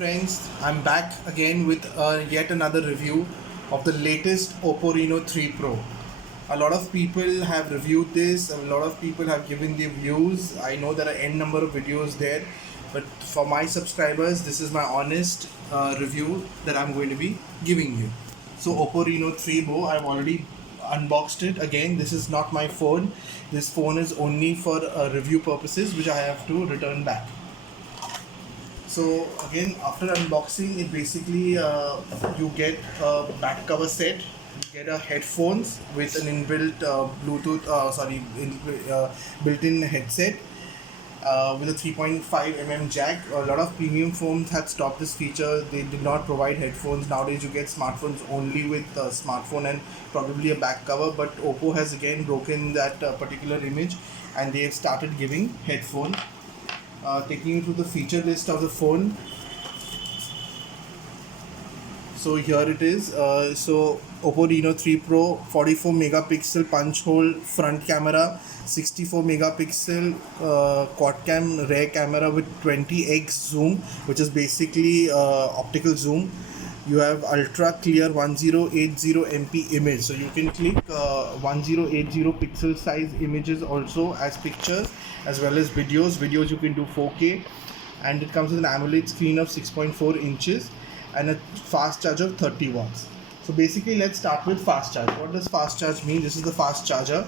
friends, I'm back again with yet another review of the latest Oppo Reno 3 Pro. A lot of people have reviewed this, a lot of people have given their views. I know there are n number of videos there, but for my subscribers, this is my honest review that I'm going to be giving you. So Oppo Reno 3 Pro, I've already unboxed it. Again, this is not my phone. This phone is only for review purposes, which I have to return back. So again, after unboxing it, basically you get a back cover set, you get a headphones with an inbuilt Bluetooth built-in headset with a 3.5 mm jack. A lot of premium phones had stopped this feature. They did not provide headphones. Nowadays you get smartphones only with a smartphone and probably a back cover, but Oppo has again broken that particular image and they have started giving headphone. Taking you through the feature list of the phone. So here it is. So Oppo Reno 3 Pro, 44 megapixel punch hole front camera, 64 megapixel quad cam rear camera with 20x zoom, which is basically optical zoom. You have ultra clear 1080 MP image, so you can click 1080 pixel size images also as pictures, as well as videos you can do 4K, and it comes with an AMOLED screen of 6.4 inches and a fast charge of 30 watts. So basically, let's start with fast charge. What does fast charge mean? This is the fast charger.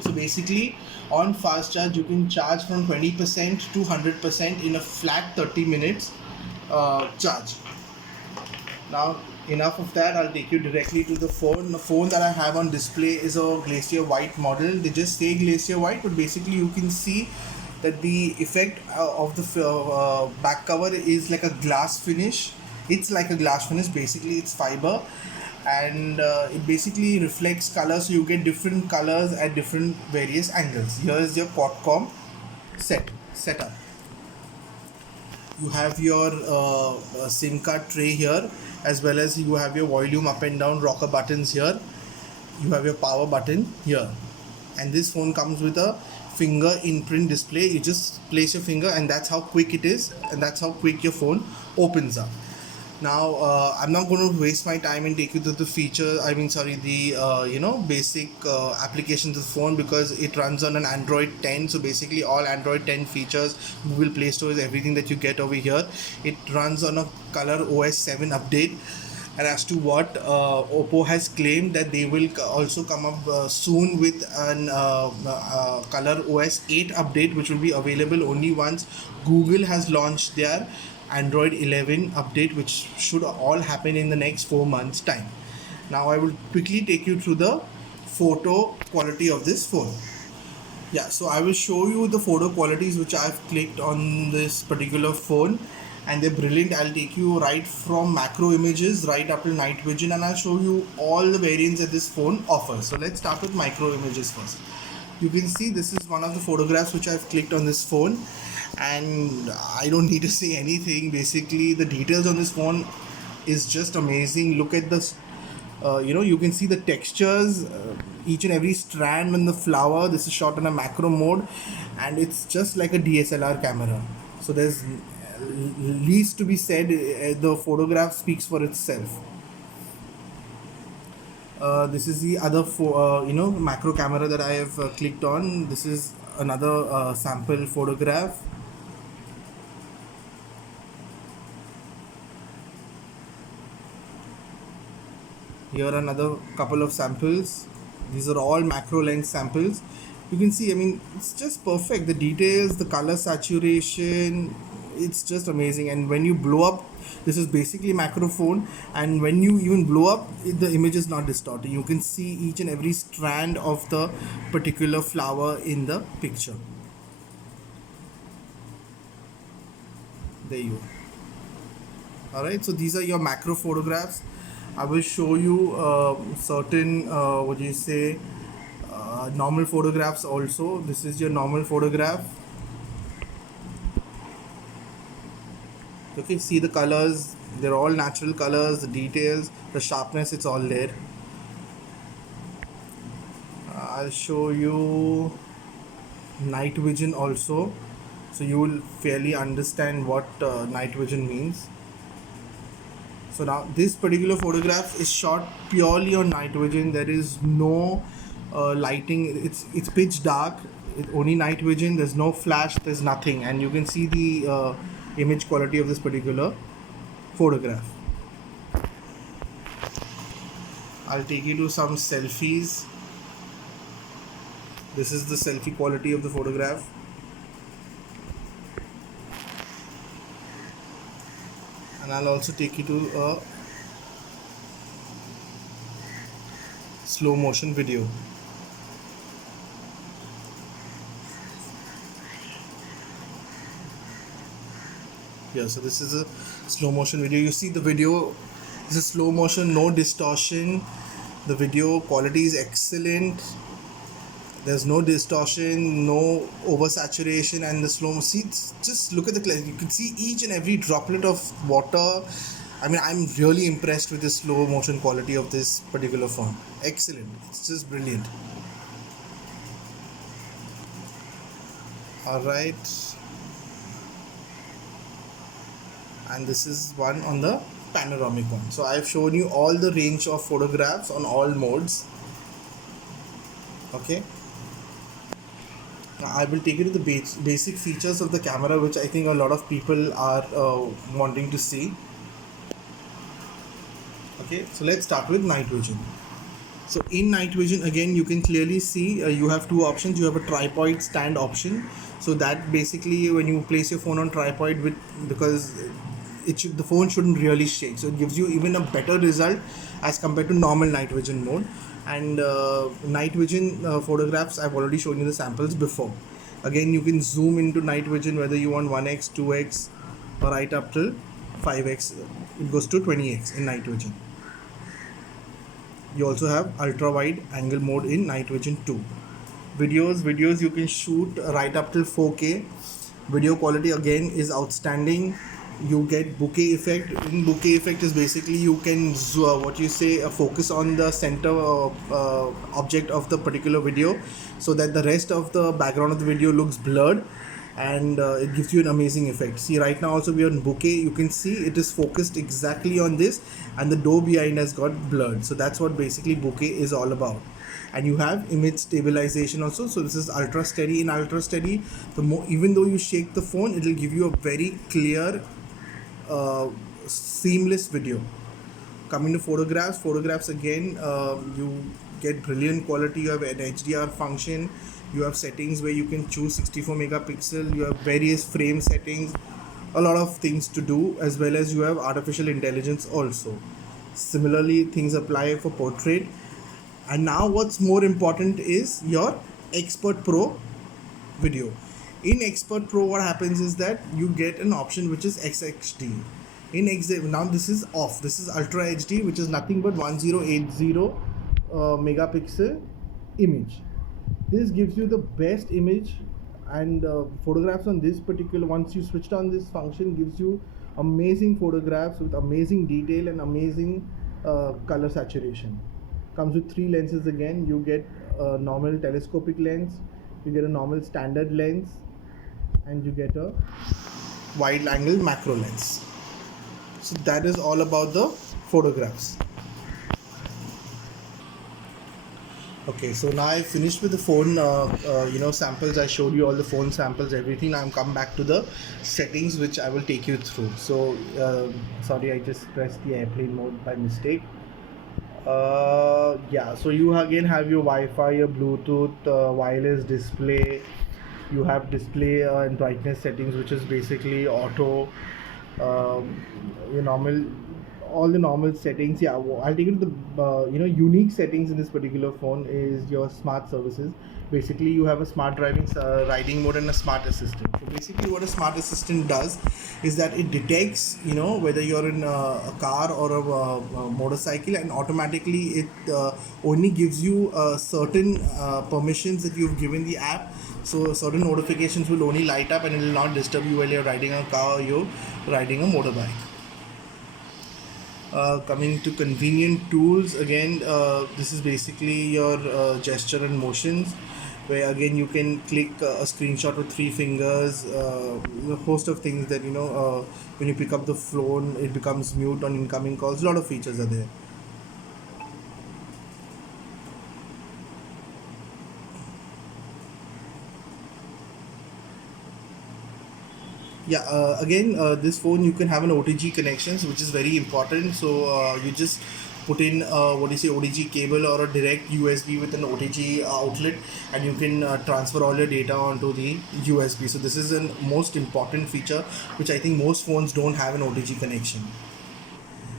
So basically, on fast charge you can charge from 20% to 100% in a flat 30 minutes charge. Now enough of that, I'll take you directly to the phone. The phone that I have on display is a Glacier White model. They just say Glacier White, but basically you can see that the effect of the back cover is like a glass finish. It's like a glass finish, basically it's fiber, and it basically reflects color, so you get different colors at different various angles. Here is your Qualcomm setup. You have your SIM card tray here, as well as you have your volume up and down rocker buttons here. You have your power button here, and this phone comes with a finger imprint display. You just place your finger and that's how quick it is, and that's how quick your phone opens up. Now I'm not going to waste my time and take you through the basic applications of the phone, because it runs on an Android 10. So basically all Android 10 features, Google Play Store is everything that you get over here. It runs on a Color OS 7 update, and as to what Oppo has claimed that they will also come up soon with an Color OS 8 update, which will be available only once Google has launched their Android 11 update, which should all happen in the next 4 months time. Now I will quickly take you through the photo quality of this phone. Yeah, so I will show you the photo qualities which I've clicked on this particular phone, and they're brilliant. I'll take you right from macro images right up to night vision, and I'll show you all the variants that this phone offers. So let's start with micro images first. You can see this is one of the photographs which I've clicked on this phone, and I don't need to say anything. Basically the details on this phone is just amazing. Look at this, you can see the textures, each and every strand in the flower. This is shot on a macro mode, and it's just like a DSLR camera, so there's least to be said. The photograph speaks for itself. This is the other macro camera that I have clicked on. This is another sample photograph. Here are another couple of samples. These are all macro lens samples. You can see, I mean, it's just perfect. The details, the color saturation, it's just amazing. And when you blow up, this is basically macro phone, and when you even blow up, the image is not distorted. You can see each and every strand of the particular flower in the picture. There you are. Alright, so these are your macro photographs. I will show you certain normal photographs also. This is your normal photograph. Okay, see the colors, they're all natural colors, the details, the sharpness, it's all there. I'll show you night vision also, so you will fairly understand what night vision means. So now this particular photograph is shot purely on night vision. There is no lighting. It's pitch dark. Only night vision. There's no flash. There's nothing, and you can see the image quality of this particular photograph. I'll take you to some selfies. This is the selfie quality of the photograph. And I'll also take you to a slow motion video. Yeah, so this is a slow motion video. You see the video, this is slow motion, no distortion. The video quality is excellent. There's no distortion, no oversaturation, and the slow. See, just look at the clarity. You can see each and every droplet of water. I mean, I'm really impressed with the slow motion quality of this particular phone. Excellent. It's just brilliant. All right. And this is one on the panoramic one. So I've shown you all the range of photographs on all modes. Okay. Now I will take you to the basic features of the camera, which I think a lot of people are wanting to see. Okay, so let's start with night vision. So in night vision, again, you can clearly see you have two options. You have a tripod stand option. So that basically when you place your phone on tripod, because the phone shouldn't really shake, so it gives you even a better result as compared to normal night vision mode. And night vision photographs, I've already shown you the samples before. Again, you can zoom into night vision whether you want 1x, 2x, or right up till 5x. It goes to 20x in night vision. You also have ultra wide angle mode in night vision 2. Videos you can shoot right up till 4K. Video quality again is outstanding. You get bokeh effect. In bokeh effect is basically you can focus on the center object of the particular video, so that the rest of the background of the video looks blurred, and it gives you an amazing effect. See, right now also we are in bokeh. You can see it is focused exactly on this, and the door behind has got blurred. So that's what basically bokeh is all about. And you have image stabilization also. So this is ultra steady. In ultra steady, even though you shake the phone, it will give you a very clear seamless video. Coming to photographs again, you get brilliant quality. You have an HDR function. You have settings where you can choose 64 megapixel. You have various frame settings, a lot of things to do, as well as you have artificial intelligence also. Similarly, things apply for portrait. And now what's more important is your Expert Pro video. In Expert Pro, what happens is that you get an option which is XHD. Now this is off. This is Ultra HD, which is nothing but 1080 megapixel image. This gives you the best image, and photographs on this particular, once you switched on this function, gives you amazing photographs with amazing detail and amazing color saturation. Comes with 3 lenses again. You get a normal telescopic lens, you get a normal standard lens, and you get a wide angle macro lens. So that is all about the photographs. Okay, so now I finished with the phone samples. I showed you all the phone samples, everything. Now I'm come back to the settings, which I will take you through. So sorry, I just pressed the airplane mode by mistake. So you again have your Wi-Fi, your Bluetooth, wireless display. You have display and brightness settings, which is basically auto, your normal, all the normal settings. Yeah, I'll take you to the unique settings in this particular phone is your smart services. Basically, you have a smart riding mode and a smart assistant. So basically, what a smart assistant does is that it detects, whether you're in a car or a motorcycle, and automatically it only gives you certain permissions that you've given the app. So certain notifications will only light up, and it will not disturb you while you're riding a car or you're riding a motorbike. Coming to convenient tools, again, this is basically your gesture and motions. where again you can click a screenshot with 3 fingers, a host of things that when you pick up the phone it becomes mute on incoming calls. A lot of features are there. Yeah, again, this phone you can have an OTG connections, which is very important. So you just put in what do you say, OTG cable or a direct USB with an OTG outlet, and you can transfer all your data onto the USB. So this is a most important feature, which I think most phones don't have an OTG connection.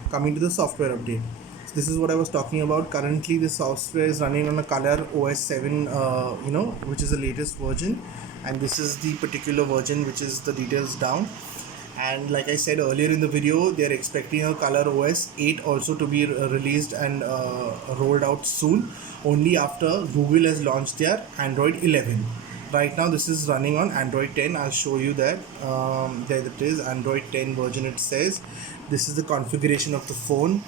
Coming to the software update, so this is what I was talking about. Currently the software is running on a Color OS 7, which is the latest version, and this is the particular version which is the details down. And like I said earlier in the video, they are expecting a Color OS 8 also to be released and rolled out soon, only after Google has launched their Android 11. Right now this is running on Android 10. I'll show you that. There it is, Android 10 version. It says this is the configuration of the phone.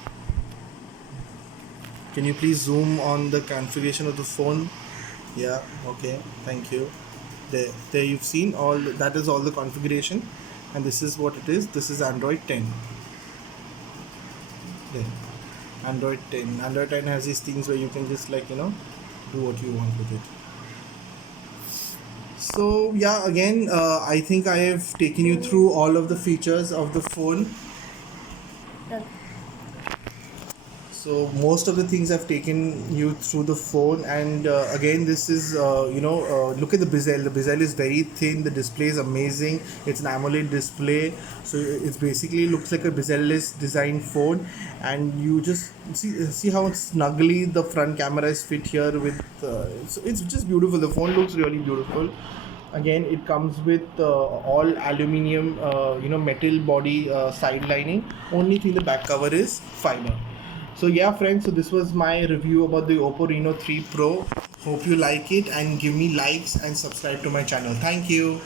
Can you please zoom on the configuration of the phone? Yeah, okay, thank you. There you've seen all that is all the configuration, and this is what it is. This is Android 10. There, Android 10. Android 10 has these things where you can just do what you want with it. So yeah, again, I think I have taken you through all of the features of the phone. So most of the things I've taken you through the phone, and again, this is look at the bezel. The bezel is very thin. The display is amazing. It's an AMOLED display, so it's basically looks like a bezel-less design phone. And you just see how snugly the front camera is fit here with. So it's just beautiful. The phone looks really beautiful. Again, it comes with all aluminium, metal body side lining. Only thing the back cover is fiber. So yeah friends, so this was my review about the Oppo Reno 3 Pro. Hope you like it, and give me likes and subscribe to my channel. Thank you.